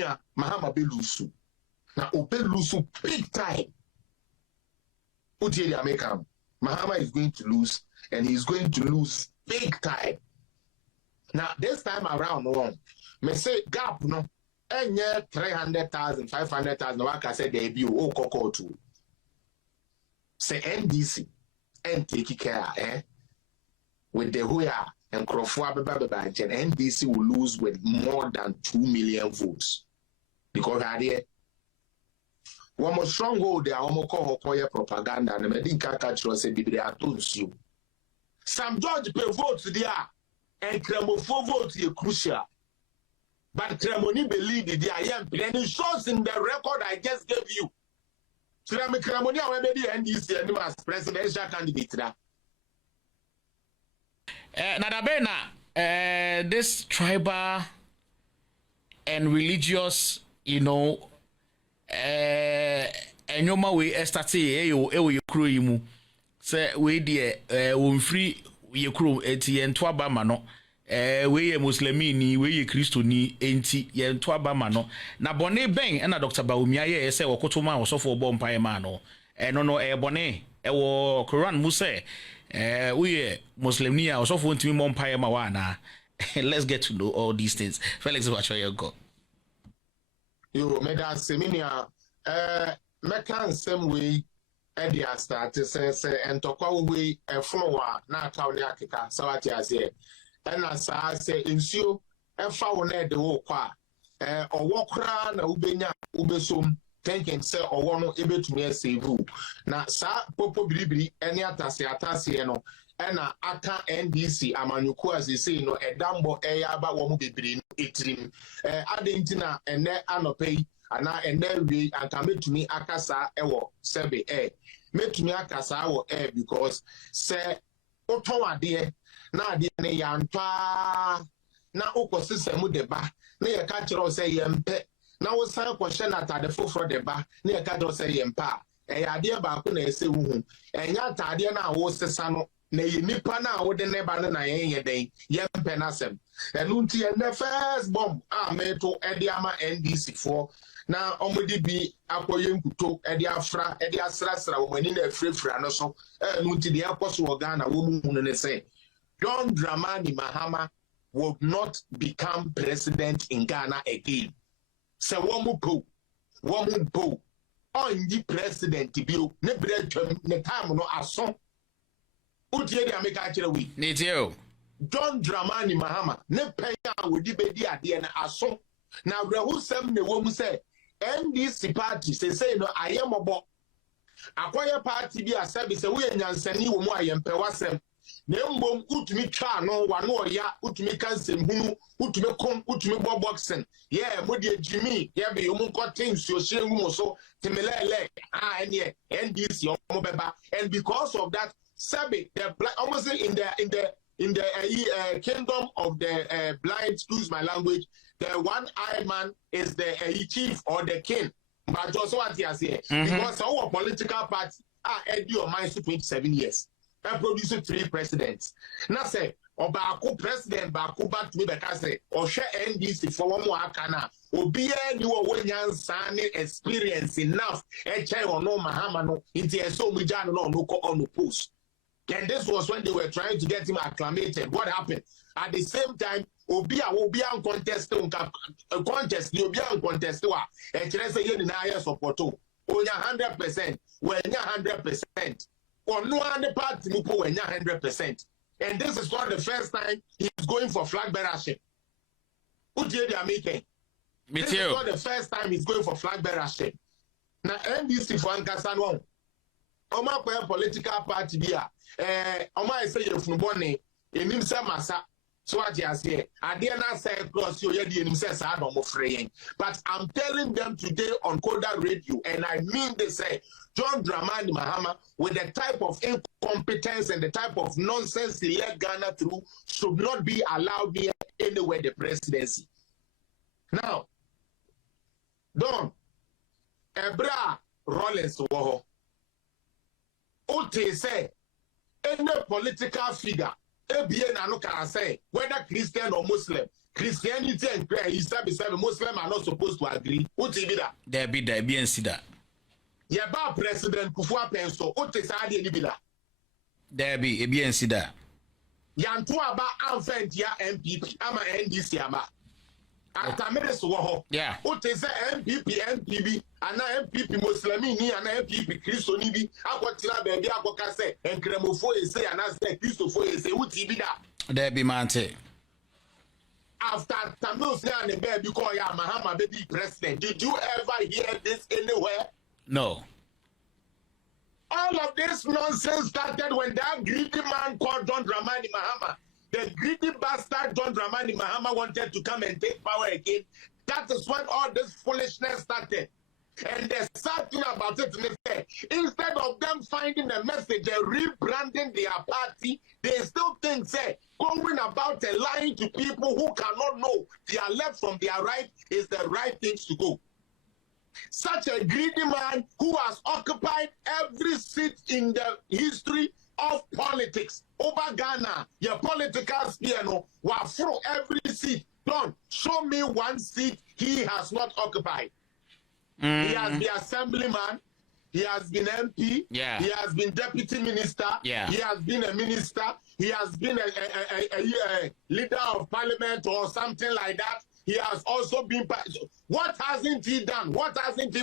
Mumia, Mahama Belusu. Now, Obelusu big time. Uti American. Mahama is going to lose, and he's going to lose big time. Now, this time around, me say gap, no, and yeah, 300,000, 500,000, like I said, debut, oh, Coco too. Say NDC, and take care, with the Huya and Crofua Baba, and NDC will lose with more than 2 million votes. Because I one more stronghold there, one more call propaganda, and I didn't catch you say, Biblia told you. Some judge pay votes there, and Kremofo votes are crucial. But Kremoni believe the I am plenty shows in the record I just gave you. Kremoni, I will be NDC and as presidential candidate. Nadabena, this tribal and religious, and your ma we estate you crew you say we dear free you crew and twabama no we Muslimini we Christoni enti ye twabama no na bone ben na Dr. Baumia ye say okotoma wo so for bompa ma no no bone wo Quran mu say we Muslimni a so for ntimi bompa ma wa na. Let's get to know all these things. Felix, what you go? You made us seminar, mekan same way, Edia start to say, and to call we a flower, not how the Akika, Sawati as here. And as I say, ensure a foul net the whole qua, or walk round a ubenya, ubesum, thinking, sir, or one able to me save you. Now, sa popo bribri, any atasi, no. Ena aka NDC amanyuku as they say no edambo eyaba wo mu bebiri etrim adentina ene anopai ana ene wi anka metumi akasa ewo sebe metumi akasa wo because se oton ade na ade ne yantwa na okosisemu deba na ye ka kire se yempe na wo san kwhye na tade foforo deba na ye ka kire se yempa ade ba ko na ese wuhu enya tade na wo sesa no na ye nipa na wo de neba na ye den ye mpe na sem enu nti ye first bomb me to ede ama NDC for na omodi bi akoye nkuto ede afra ede asrasra wo mani na afrefra no so enu nti de akoso wo Ghana wo mu hunu ne say John Dramani Mahama would not become president in Ghana again. So wo po on the president bio ne bretwam ne time no aso Utie de America akire we. Nitio. John Dramani Mahama ne penya wodi bedi ade na aso. Na brehusem ne wo mu say NDC party say no ayemobo. Akoye party bi asabi say we nyansani wo mu ayempe wasem. Na mbom utumi twa no wa no ya utumi kansem hunu utumi kom utumi boxing. Yeah, modi Jimmy, yeah be yomu cutting so shengu so temelele ene NDC omo beba and because of that Sabi, the almost in the kingdom of the blind, excuse my language, the one-eyed man is the chief or the king. But just what he has here, because our political party are edgy or minus 27 years. I produce 3 presidents. Now say, or Baku president Baku back to me because say, or share NDC for one more akana. Obiye ni wo wenyan sane experience enough. Eche or no Mahama no. Inti eso mujano no ko on the post. And this was when they were trying to get him acclimated. What happened? At the same time, Obia contest, contest, Obia contest, and say you deny support. Only 100%, when 100%, or no other party, when 100%. And this is not the first time he's going for flag bearership. Who did they are making? This is not the first time he's going for flag bearership. Now, NDC for Ankasa, Oma kwa political party bia oma say you fun bone enim se masa so what you say ade na say cross you ye enim se sa do mo free. But I'm telling them today on Coda Radio, and I mean they say John Dramani Mahama, with the type of incompetence and the type of nonsense he led Ghana through, should not be allowed near anywhere the presidency. Now Don Ebra Rollins woho Ote say any political figure, ABN and can say whether Christian or Muslim, Christianity and Muslim are not supposed to agree. What is that? There be and see that. Yeah, ba President Kufuor Penso. What is that? There be and see that. Yantu aba amfent ya MPP ama NDC ama. Atamere so ho. Yeah. What is MPP NPB ana MPP Muslimi ni ana MPP Christo ni bi akwotira ba bi akoka se enkramofo ese ana se Christofo ese wuti bi da. There be mante. After Tamils and the baby call ya Mahama baby president, did you ever hear this anywhere? No. All of this nonsense started when that greedy man called John Dramani Mahama. The greedy bastard John Dramani Mahama wanted to come and take power again. That is when all this foolishness started. And the sad thing about it is that instead of them finding the message and rebranding their party, they still think, say, going about and lying to people who cannot know their left from their right is the right things to go. Such a greedy man who has occupied every seat in the history of politics over Ghana, your political sphere, no, through every seat. Don't show me one seat he has not occupied. He has been assemblyman. He has been MP. Yeah. He has been deputy minister. Yeah. He has been a minister. He has been a leader of parliament or something like that. He has also been. What hasn't he done? What hasn't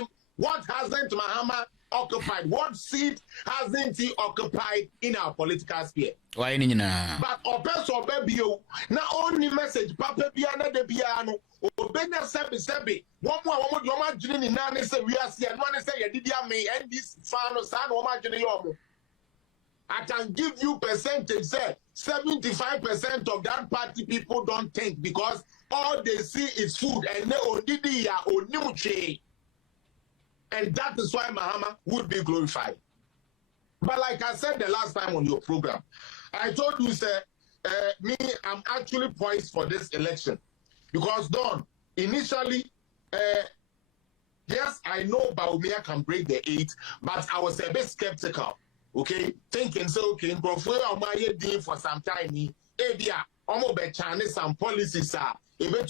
Mahama occupied? What seat hasn't he occupied in our political sphere? Why na? But opeso babio na only message papa biana de biano obenya sebi one more adwene ni na ne se wiase no ne se yedidi ame and this fan sa no ma adwene yomo. I can give you percentage, say 75% of that party people don't think because all they see is food and they odidi ya onimuche. And that is why Mahama would be glorified. But like I said the last time on your program, I told you, sir, I'm actually poised for this election. Because, Don, initially, yes, I know Baumia can break the 8, but I was a bit skeptical, okay? Thinking, so, okay, for some time, some policies are even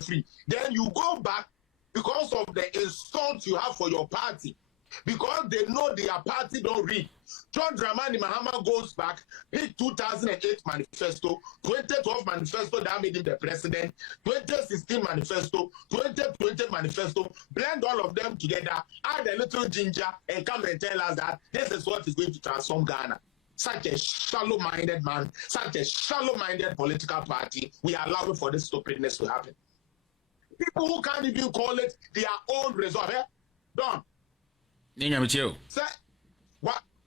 free. Then you go back because of the insult you have for your party. Because they know their party don't read. John Dramani Mahama goes back, his 2008 manifesto, 2012 manifesto that made him the president, 2016 manifesto, 2020 manifesto, blend all of them together, add a little ginger, and come and tell us that this is what is going to transform Ghana. Such a shallow-minded man, such a shallow-minded political party, we are allowing for this stupidness to happen. People who can't even call it their own result. Eh? Done. Say,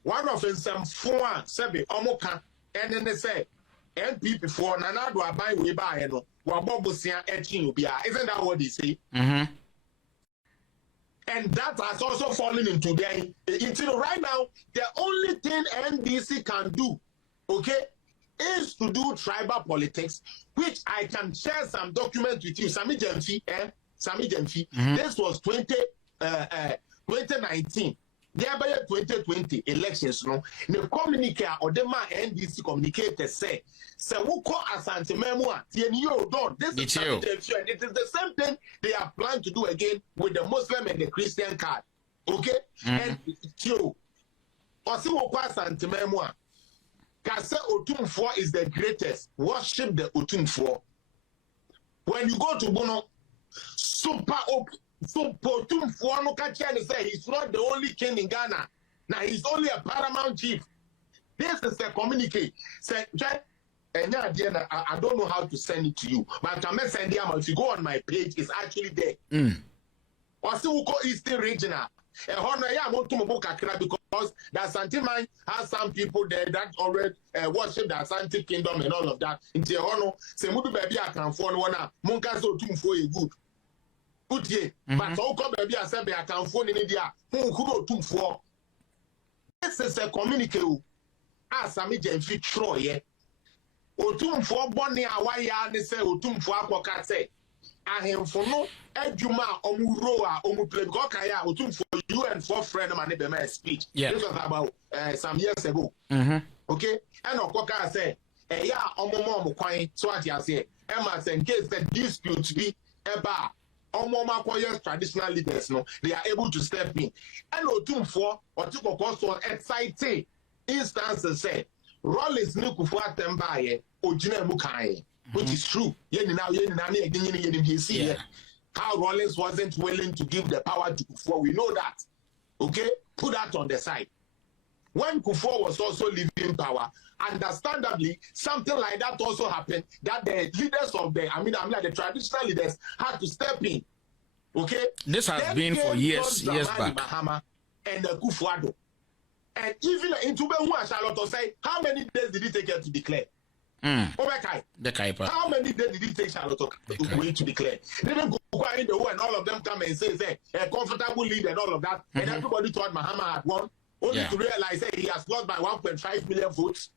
one of them some four sebi omoka and then they say NPP for Nanado abai we buy no wabobusia etchin ubia. Isn't that what they say? And that has also fallen into their until right now. The only thing NDC can do, okay, is to do tribal politics, which I can share some documents with you. Sami Jemfi, This was 2019. Thereby 2020 elections, no. The communique or the NDC communicator say, "So who call Asante Memua? This is and it is the same thing they are planning to do again with the Muslim and the Christian card, okay? And you, Osiwo Asante Memua, Kase Otumfuo is the greatest. Worship the Otumfuo. When you go to Bono, super open. So Otumfuo no catch and say he's not the only king in Ghana. Now he's only a paramount chief. This is the communique. Say, and I don't know how to send it to you, but I'm sending it. If you go on my page, it's actually there. Also, Eastern Regional. Because the Asante man has some people there that already worship the Asante kingdom and all of that. In Tihono, say Mudu baby I can phone one Munkas Otumfuo is good. But so come baby I said I can phone in India. Who Otumfuo? This is a communique. As Sami Jemfi Troye. Otumfuo Bonnie Awaya and say Otumfuo Akwaka say. Ahemfo no adwuma omuroa omuple gokaya Otumfuo you and four friend man be speech. This was about some years ago. Okay, and Okoka say Omo kwan so what you say Emma in case the dispute be eba omo traditional leaders no they are able to step in and otumfo otukoko so exciting instances say Rollins ni kufu atemba ye ogina mu kan which is true yeni na na see how Rollins wasn't willing to give the power to Kufuor. We know that. Okay? Put that on the side. When Kufuor was also leaving power, understandably, something like that also happened, that the leaders of the, the traditional leaders had to step in. Okay? This has then been for years back. Mahama and Kufuor. And even in Tubenwa, Charlotte say, how many days did it take her to declare? How many days did it take Charlotte to declare? They didn't go in the and all of them come and say a comfortable lead and all of that, and everybody thought Mahama had won, only to realize he has lost by 1.5 million votes.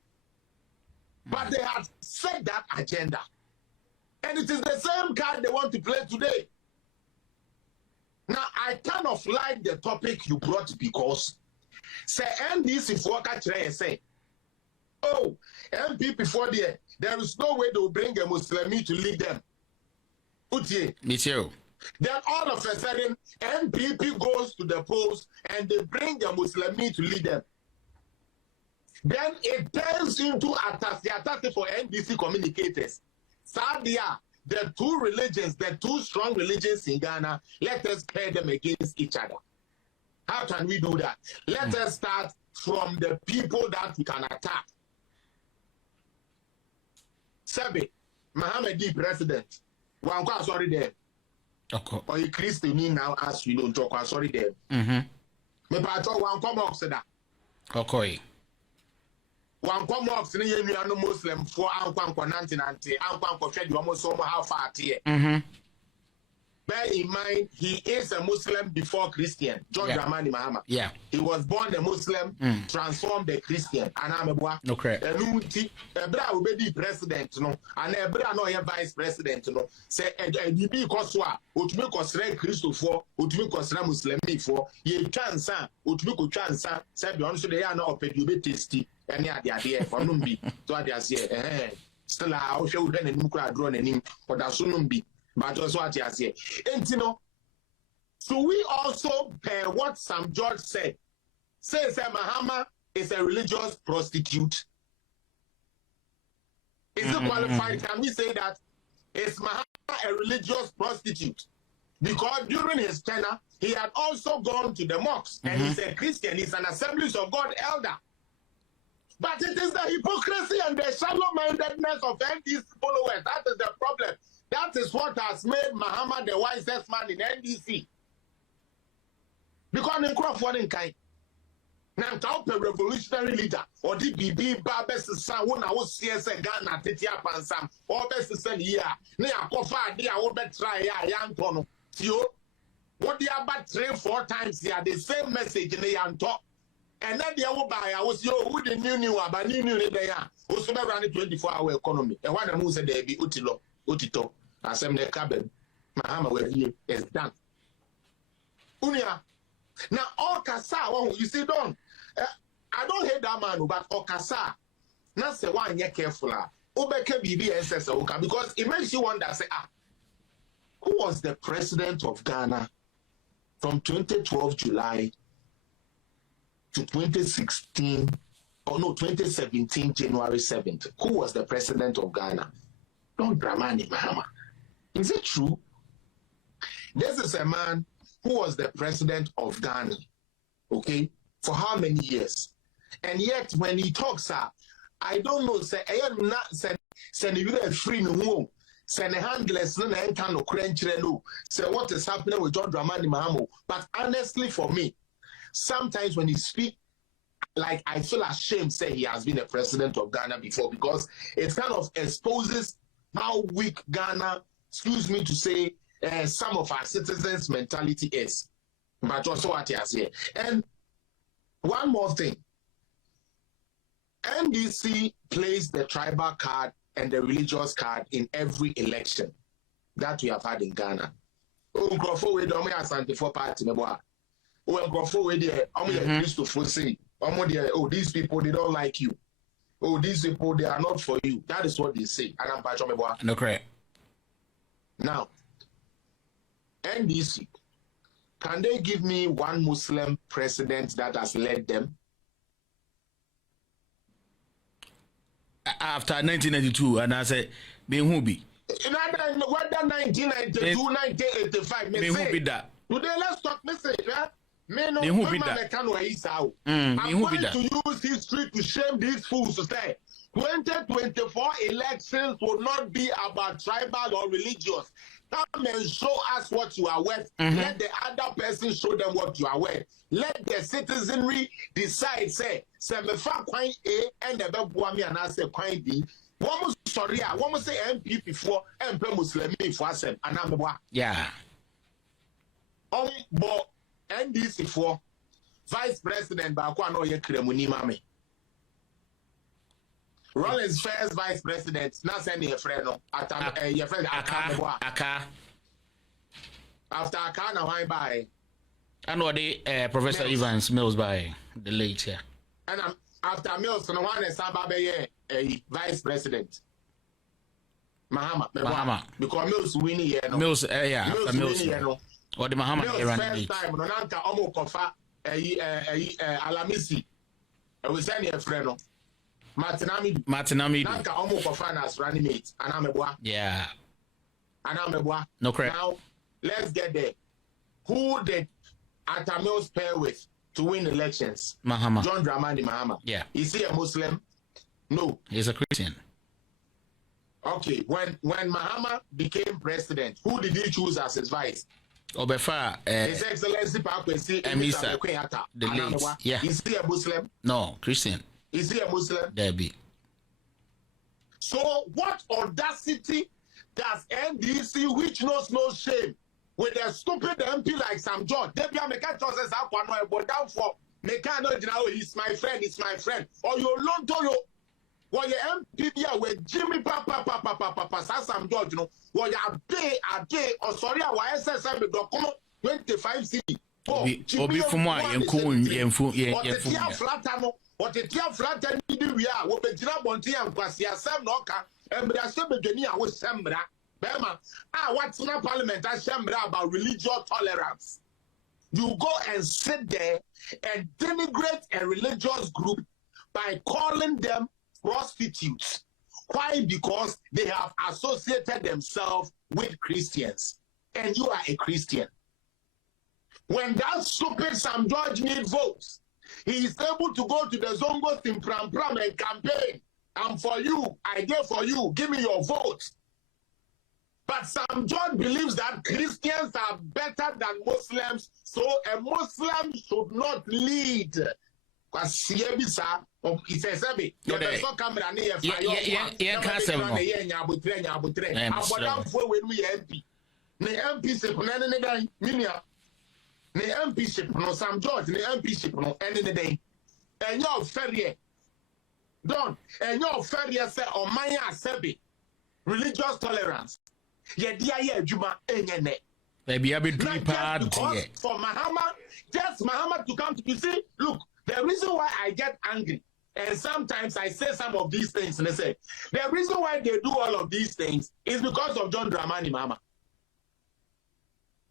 But they had set that agenda, and it is the same card they want to play today. Now I kind of like the topic you brought because say NDC for say. Oh, MP before there is no way they will bring a Muslim to lead them. Me too. Then all of a sudden, NPP goes to the polls and they bring a Muslim to lead them. Then it turns into attacks for NDC communicators. Sadia, the two religions, the two strong religions in Ghana, let us pair them against each other. How can we do that? Let us start from the people that we can attack. Sebe, Mohammed president. One sorry there. Okay. Or a Christian now as you don't talk sorry there. Me pato one come up say that. Okay. One come up say you no Muslim for ankwan nanti ankwan hwede omo so how far tie. Bear in mind, he is a Muslim before Christian. John Dramani Mahama. Yeah. He was born a Muslim, transformed a Christian. And I'm a okay. Ebra will be president, no. And Ebra no vice president, no. Say, you be Koswa, Utmi Kosre Christopher, Utmi Kosra Muslim for ye chance, Utmi chance, said the answer they are not open, you be tasty. And yeah, the idea for Numbi. So I say, still, I'll show them and Mukra drawn and him, but that's Sunumbi. But also what you say. And you know, so we also pair what Sam George said. Says that Mahama is a religious prostitute. Is it qualified? Can we say that? Is Mahama a religious prostitute? Because during his tenure, he had also gone to the mosque. And he's a Christian, he's an Assemblies of God elder. But it is the hypocrisy and the shallow-mindedness of NDC followers. That is the problem. That is what has made Mahama the wisest man in NDC. Because in Crawford in Kai, now a revolutionary leader, or the BB Babes son, one I was CS Ghana, Titia Pansam, or best send here, near Kofa, dear old try, young Tono. What they are about 3-4 times here, the same message in the young talk. And then the other buy, I was who the new about new they are, also around the 24-hour economy. And one of them said they be Utito, Assembly Cabin, Mahama, where he is done. Unia. Now, Okasa, you see, I don't hate that man, but Okasa, not say one year careful. Obeke BB because it makes you wonder, say, who was the president of Ghana from 2012 July to 2016, or no, 2017 January 7th? Who was the president of Ghana? Don't Dramani Mahama. Is it true? This is a man who was the president of Ghana, okay, for how many years? And yet, when he talks, I don't know, say, I am not saying you are free no more. Say, handless, no, I can't no crunch, no. Say, what is happening with John Dramani Mahama? But honestly, for me, sometimes when he speaks, like, I feel ashamed, say he has been a president of Ghana before, because it kind of exposes how weak Ghana, excuse me to say, some of our citizens' mentality is. But also what he has here. And one more thing. NDC plays the tribal card and the religious card in every election that we have had in Ghana. Oh, these people, they don't like you. oh, these people, they are not for you. That is what they say. And I'm patching me. No correct. Now, NDC, can they give me one Muslim president that has led them? After 1992, and I said, being who be? Whether 1992, 1985, me say. Be that? Today, let's talk message. Me no, who be that? I'm going to use history to shame these fools to say 2024 elections will not be about tribal or religious. Come and show us what you are worth. Let the other person show them what you are worth. Let the citizenry decide, say me fa kwan A and the Bebuami and I say kwan B. One sorry, one must say MP before MP Muslim for us and I'm yeah. But NDC for Vice President Bakwa no ye kremuni mame. Rollins first Vice President, not sending a friend no. Your friend Aka. After Aka na wine by. I know the Professor Evans Mills by the late here. And after Mills, no one is a Vice President. Mahama. Because Mills winning here no. Mills, yeah. Mills winning no. Or the Mahama first time, no nanka omo kofa Alamisi. I was sending a friend no. Martinami. Nanka omo kofa nas running mate. Anamebwa. Yeah. Anamebwa. No correct. Now let's get there. Who did Atamils pair with to win elections? Mahama. John Dramani Mahama. Yeah. Is he a Muslim? No. He's a Christian. Okay. When Mahama became president, who did he choose as his vice? Obefa, His Excellency Pakwesi Emisa, the late. Yeah. Is he a Muslim? No, Christian. Is he a Muslim? Debbie. So what audacity does NDC, which knows no shame, with a stupid MP like Sam George, Debbie American choices are one but down for Mekano, he's my friend. Or you long to you. What your MP with Jimmy Papa Sam George, what a day, or sorry, I says I'm 25 city. Obi for more, what the tear flat and we are, what the job on Tia and Quasia Sam Noka, and Brasabenia with Sambra. Bema, what's in a parliament? I Sambra about religious tolerance. You go and sit there and denigrate a religious group by calling them prostitutes. Why? Because they have associated themselves with Christians. And you are a Christian. When that stupid Sam George needs votes, he is able to go to the Zongos in Pram and campaign. I'm for you. I get for you. Give me your vote. But Sam George believes that Christians are better than Muslims, so a Muslim should not lead. Because he says, the MPship no Sam George, the MPship no end of the day. And your ferry done, and your ferry say or Maya Sebi religious tolerance. Ye dear Juma Enyane. Maybe I be doing part for Mahama, just Mahama to come to you see. Look, the reason why I get angry, and sometimes I say some of these things, and I say the reason why they do all of these things is because of John Dramani Mahama.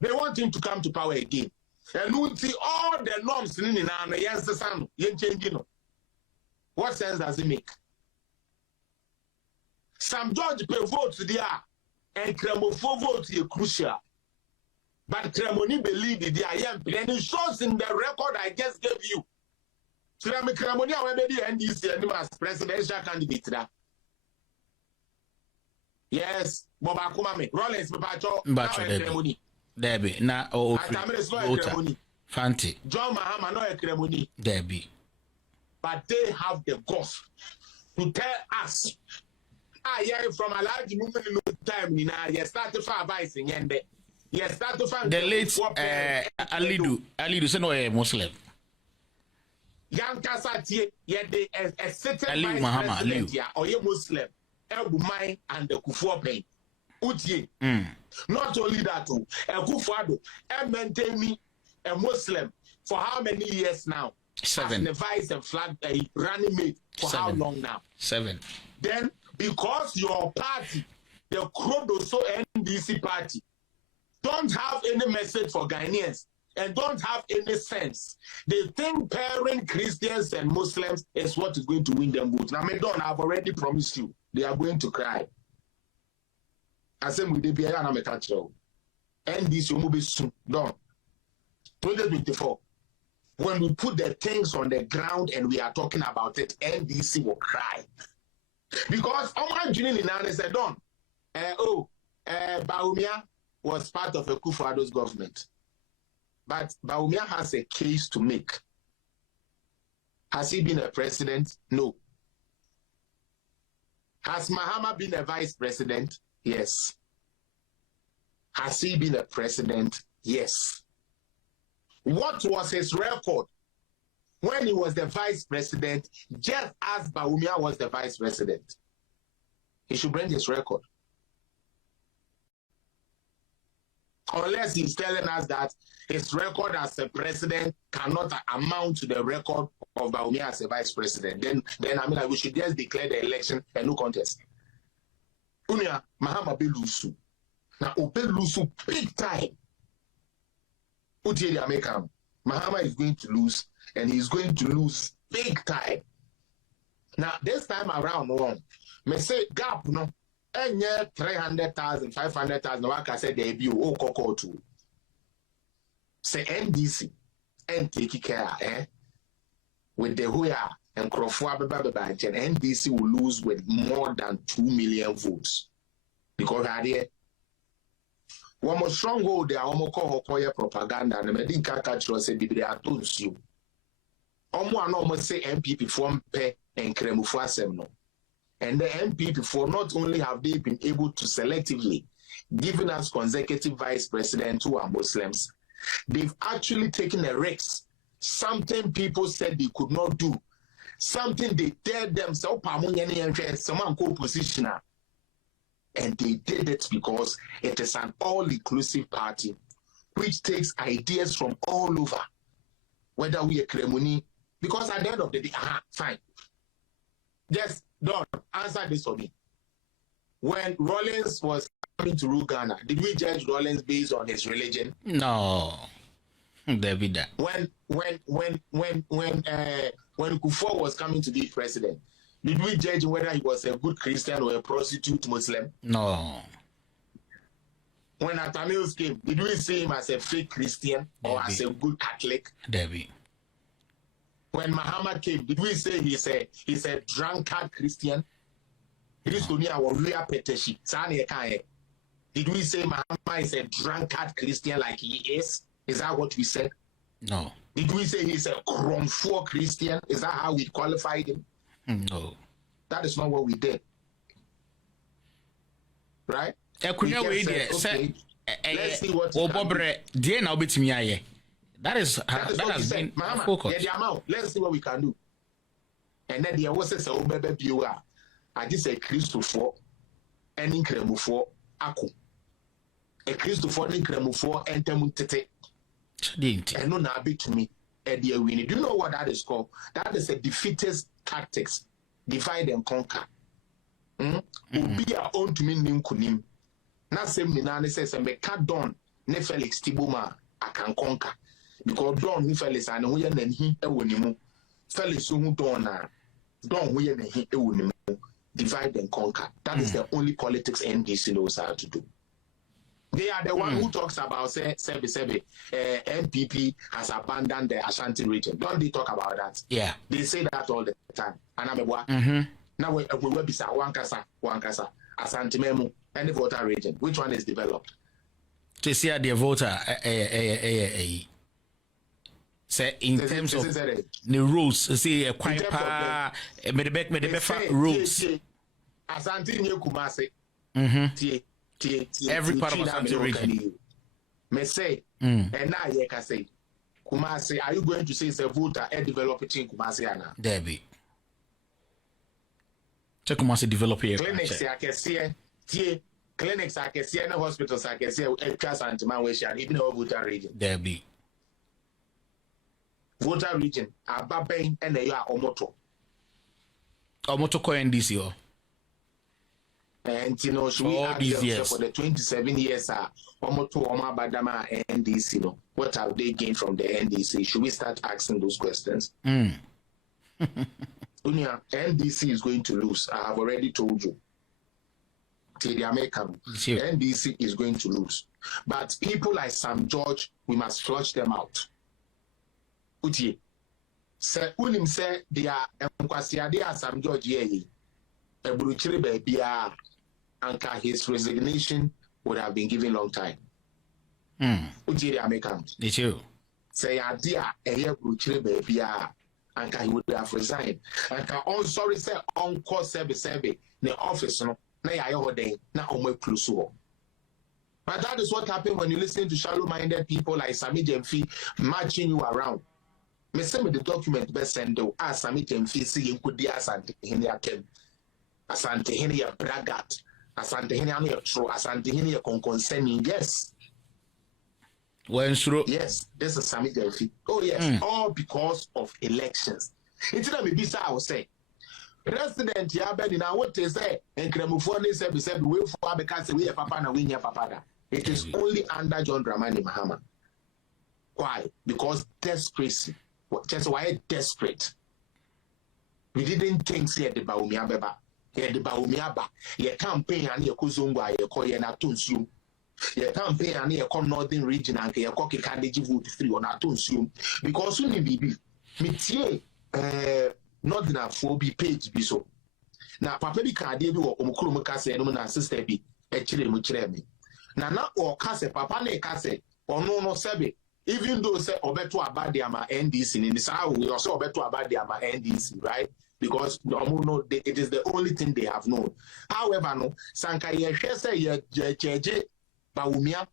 They want him to come to power again. And we see all the norms in the yes, the sun, changing. What sense does it make? Sam George pay votes there, and Cremofo votes are crucial. But Cremoni believe the I am, and it shows in the record I just gave you. Cremoni, already NDC and as presidential candidate. Yes, Boba Kumame, Rollins, Bacho, Debbie, na o Fanti. John Mahama no Kremuni. Debbie. But they have the guts to tell us. Yeah, from a large movement in no time, you start to find advice in Yende. You start to find the late Alidu, say no a Muslim. Young Kasati, yet they a certain Alidu Mahama, Alidu. Or a Muslim, Elbumai and the Kufuope. Not only that, a Kufado, and maintain me a Muslim for how many years now? 7. As the vice and flag running mate for 7. how long now? 7. Then, because your party, the Krodoso NDC party, don't have any message for Ghanaians and don't have any sense, they think pairing Christians and Muslims is what is going to win them votes. Now, I've already promised you, they are going to cry. I said, we did be a NDC will be soon done. 2024. When we put the things on the ground and we are talking about it, NDC will cry. Because Omar Junior Linane said, Don, Baumia was part of a Kufuor's government. But Baumia has a case to make. Has he been a president? No. Has Mahama been a vice president? Yes. Has he been a president? Yes. What was his record when he was the vice president, just as Baumia was the vice president? He should bring his record. Unless he's telling us that his record as a president cannot amount to the record of Baumia as a vice president, then I mean, like, we should just declare the election a no contest. Unia Mahama Belusu. Now, Belusu big time. Mahama is going to lose, and he's going to lose big time. Now, this time around, me say gap no, and 300,000, 500,000. Like I said, debut oh koko too. Say NDC and take care, with the Huya and Krofua and NDC will lose with more than 2 million votes because here. One more stronghold there, one more propaganda, and the Medinka culture say Biblia told you. Almost say MPP form pay and Kremufua semno. And the MPP for not only have they been able to selectively giving us consecutive vice presidents who are Muslims, they've actually taken a risk. Something people said they could not do. Something they dared themselves, someone co-positioner. And they did it because it is an all-inclusive party which takes ideas from all over, whether we are Kremuni, because at the end of the day, fine. Just don't answer this for me. When Rollins was coming to rule Ghana, did we judge Rollins based on his religion? No. There be that. When Kufuor was coming to be president, did we judge whether he was a good Christian or a prostitute Muslim? No. When Atamils came, did we see him as a fake Christian or as a good Catholic? Debbie. When Muhammad came, did we say he's a drunkard Christian? Did we say Muhammad is a drunkard Christian like he is? Is that what we said? No. Did we say he's a Kromfo Christian? Is that how we qualified him? No. That is not what we did. Right? Let's see what that has been focused. Let's see what we can do. And then there was a baby viewer. I just say Christopher and Incremufo Aku. A Christopher Incremufo and Temutete. And no nabi to me. Do you know what that is called? That is a defeatist tactics. Divide and conquer. Be our own to me nimkunim. Na same minane says me cut down ne Felix Tibuma I can conquer. Because Don who Felix and who yen he ewonimu. Felix who Donna Don who yen he ewonimu. Divide and conquer. That is the only politics NDC knows how to do. They are the one who talks about say MPP has abandoned the Ashanti region. Don't they talk about that? Yeah. They say that all the time. And I'm now we will be Wankasa, Ashanti Memu, and the voter region. Which one is developed? To see the voter say in terms of the rules, see a quiet rules. Ashanti New Kumasi. Every part of Ashanti region. Me say, and now you can say, Kumasi, are you going to say it's a voter and develop it in Kumasi? Debbie. Check Kumasi develop here. Clinics, I can see, clinics, I can see, and hospitals, I can see, and class and man, we shall even over voter region. Debbie. voter region ababen and they are omoto ko NDC o. And you know, should we ask them for the 27 years omoto omabadama NDC no, what have they gained from the NDC? Should we start asking those questions? Unia, NDC is going to lose. I have already told you. The American NDC is going to lose. But people like Sam George, we must flush them out. Utie. Say unim say they are Sam George ye. Ebruchiri bebia anka his resignation would have been given long time. Utie the American. It's you. Say idea ebruchiri bebia anka he would have resigned. Anka on sorry say on call service the office no. But that is what happened when you listen to shallow-minded people like Sami Jemfi marching you around. Me send me the document best send though. As Sami Jemfi see you could Asante Henia Kem, Asante Henia Bragat, Asante Henia Tro, Asante Henia Concerning. Yes. When true. Yes, this is Sami Jemfi. Oh yes, all because of elections. Instead of me, I will say. President Yabedi now what they say and Kremufone said we for because we have papa na we nya papa. It is only under John Dramani Mahama. Why? Because desperation. Just why desperate. We didn't think say the Baumia Beba. Here the Baumiaba. Ye campaign and ye kuzungwa ye call ye na tunsu. Ye campaign and ye call northern region and ye call Kikandiji vote free on a tunsu. Because we need be me not na be page be so. Now, papa be can do or omukuru mukase no na sister be echire mu kire me. Na or kase papa na kase or no sebe. Even though say obeto abade ama NDC in this how we also obeto abade ama NDC, right? Because it is the only thing they have known. However, no sanka ye hwe say ye cheje Baumia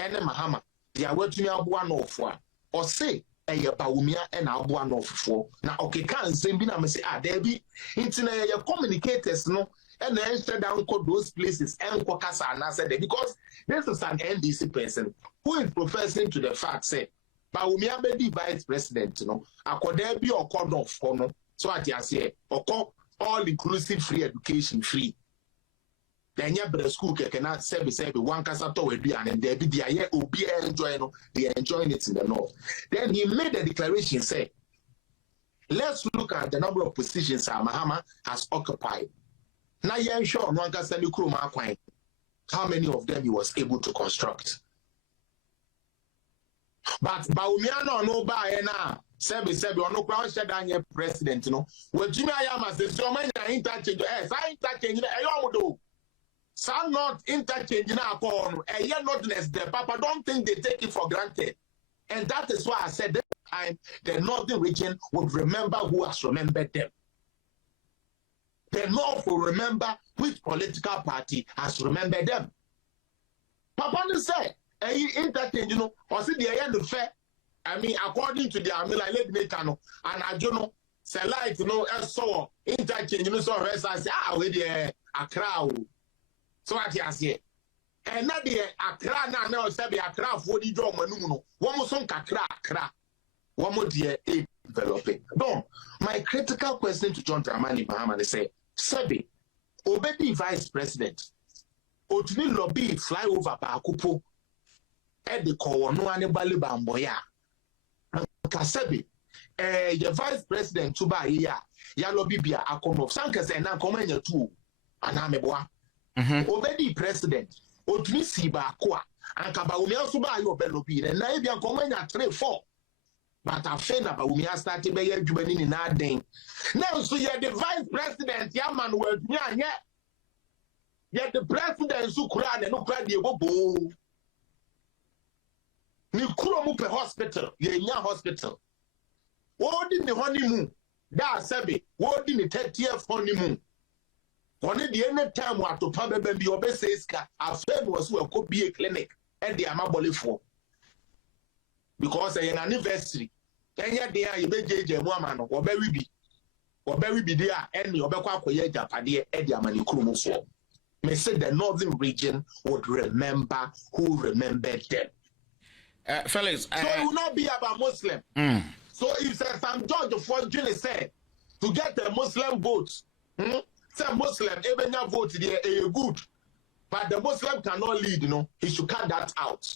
ene Mahama. They are wetumi aboa no ofo a or say Baumia and Abua Nofo. Now, okay, can't say, there be internet communicators, no, and then shut down those places and Kokasa and I said because this is an NDC person who is professing to the fact, say, Baumia be vice president, you know, I could there be or called off, no, so I say, or call all inclusive free education free. Then you school cannot say one casato and there be the OB enjoying they enjoying it in the north. Then he made a declaration say, let's look at the number of positions Mahama has occupied. Now you're sure no one can send you how many of them he was able to construct. But Baumiano no buy now. Sebi or no crown shed down your president, you know. When Jimmy Ayama says, so many interchange, I interchange, I do. Some not interchanging upon a year notness there, Papa. Don't think they take it for granted. And that is why I said that time the northern region would remember who has remembered them. The North will remember which political party has remembered them. Papa said, interchange, you know, or see the end of fair. I mean, according to the Amila Legnetano, and I don't know, say like, you know, so interchange, you know, so I say, with the Accra. So what you say? And not the Accra now, say the Accra for the drum, one more song Accra, one more dear developing. No, my critical question to John Dramani Mahama is say, Sebi, obey vice president, Otuni lobby fly over Bakupo, at the call no anybody bamboya. Kasebi, the vice president to buy ya lobby be a come of Sankers and now come in your two, and I'm a boy. Obedi president otumi si ba ko an ka ba umi aso ba yo be lobby na e bia ko manya 3-4 but afa na ba umi start be ya adwuma ni na den now so you the vice president ya man wa adwuma anye ya the president so kura na no kura de bobo ni kuro mu pe hospital ye nya hospital wo di ni honeymoon da sebe wo di ni 30th honeymoon. One the any time what to probably be obeseska, a friend was who could be a clinic and the amaboli for because an anniversary. And yet they are a BJ woman or very be there and the Obeka Japadia and the Amani Krumo for. May say the northern region would remember who remembered them. Fellas, so it will not be about Muslim. So if some judge of fortune said to get a Muslim vote, some Muslim even vote there good, but the Muslim cannot lead, he should cut that out.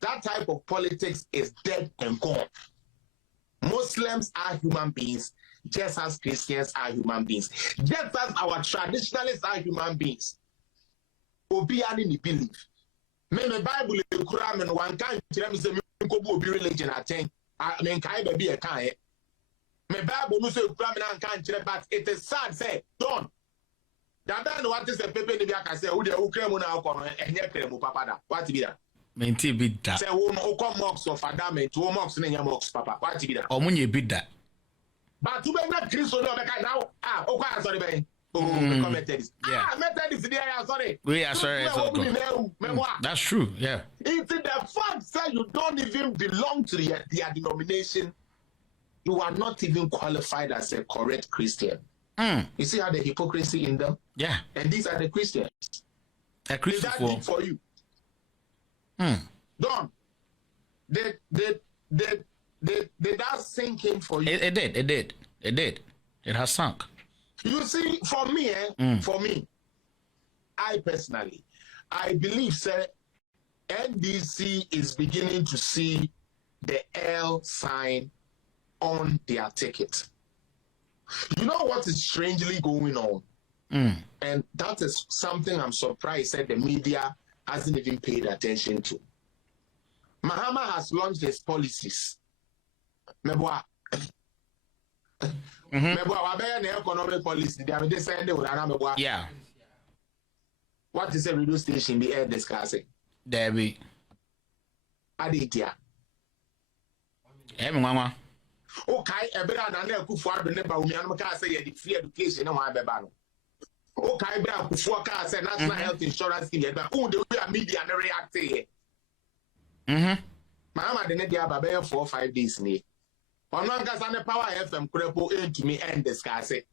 That type of politics is dead and gone. Muslims are human beings, just as Christians are human beings, just as our traditionalists are human beings. Obiani ni believe. Me Bible Quran and one kind of say me go be religion attend. I mean kai be a kind. Me Bible no say Quran and kind but it is sad say don't. That what is a pepe ni biaka say who the Ukraine na akọ enye kremu papa da. What be that? Menti bi da. Say wo no come mocks of Adam to mocks na nya mocks papa. What be that? Omunye bi da. But to be not Christo no be kai now. Okay sorry ben. Methodist. Methodist there sorry. We are sorry. That's true. Yeah. It's the fact that you don't even belong to their denomination. You are not even qualified as a correct Christian. You see how the hypocrisy in them? Yeah. And these are the Christians. A Christian Is that deep for you? Don, did that sink in for you? It did. It has sunk. You see, for me, I personally, I believe, sir, NDC is beginning to see the L sign on their ticket. You know what is strangely going on? And that is something I'm surprised that the media hasn't even paid attention to. Mahama has launched his policies. Meboa. Economic policy. Yeah. What is a radio station the air discussing? Debbie. Aditya. Mama. Okay, Ebra and Kufu never can say the free education and why Bebano. Okay, Bra Kufuaka said national health insurance scheme, but who the way media react here? Mama didn't have a 4 or 5 days. On one case, the power FM crepo into me and discuss it.